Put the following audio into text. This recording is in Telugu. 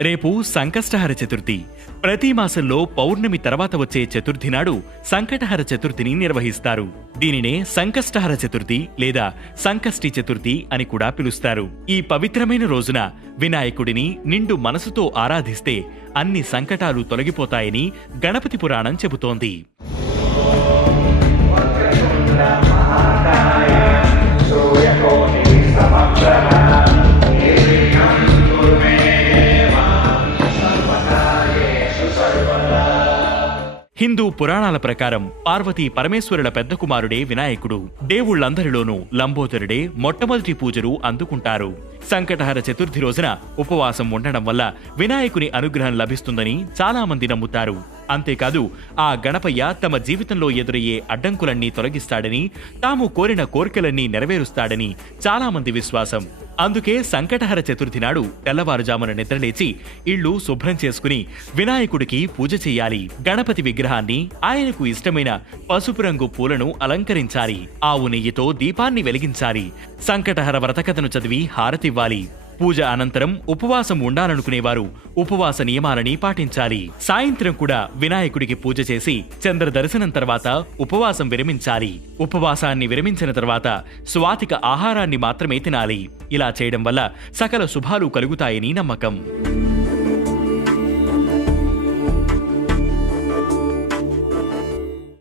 రేపు సంకష్టహర చతుర్థి. ప్రతి మాసంలో పౌర్ణమి తర్వాత వచ్చే చతుర్థి నాడు సంకటహర చతుర్థిని నిర్వహిస్తారు. దీనినే సంకష్టహర చతుర్థి లేదా సంకష్టి చతుర్థి అని కూడా పిలుస్తారు. ఈ పవిత్రమైన రోజున వినాయకుడిని నిండు మనసుతో ఆరాధిస్తే అన్ని సంకటాలు తొలగిపోతాయని గణపతి పురాణం చెబుతోంది. హిందూ పురాణాల ప్రకారం పార్వతీ పరమేశ్వరుల పెద్ద కుమారుడే వినాయకుడు. దేవుళ్ళందరిలోనూ లంబోదరుడే మొట్టమొదటి పూజలు అందుకుంటారు. సంకటహర చతుర్థి రోజున ఉపవాసం ఉండడం వల్ల వినాయకుని అనుగ్రహం లభిస్తుందని చాలామంది నమ్ముతారు. అంతేకాదు ఆ గణపయ్య తమ జీవితంలో ఎదురయ్యే అడ్డంకులన్నీ తొలగిస్తాడని తాము కోరిన కోరికలన్నీ నెరవేరుస్తాడని చాలామంది విశ్వాసం. అందుకే సంకటహర చతుర్థి నాడు తెల్లవారుజామున నిద్రలేచి ఇళ్ళు శుభ్రం చేసుకుని వినాయకుడికి పూజ చేయాలి. గణపతి విగ్రహాన్ని ఆయనకు ఇష్టమైన పసుపు రంగు పూలను అలంకరించాలి. ఆవు నెయ్యితో దీపాన్ని వెలిగించాలి. సంకటహర వ్రతకథను చదివి హారతివ్వాలి. పూజ అనంతరం ఉపవాసం ఉండాలనుకునేవారు. ఉపవాస నియమాలని పాటించాలి. సాయంత్రం కూడా వినాయకుడికి పూజ చేసి చంద్ర దర్శనం తర్వాత ఉపవాసం విరమించాలి. ఉపవాసాన్ని విరమించిన తర్వాత స్వాతిక ఆహారాన్ని మాత్రమే తినాలి. ఇలా చేయడం వల్ల సకల శుభాలు కలుగుతాయని నమ్మకం.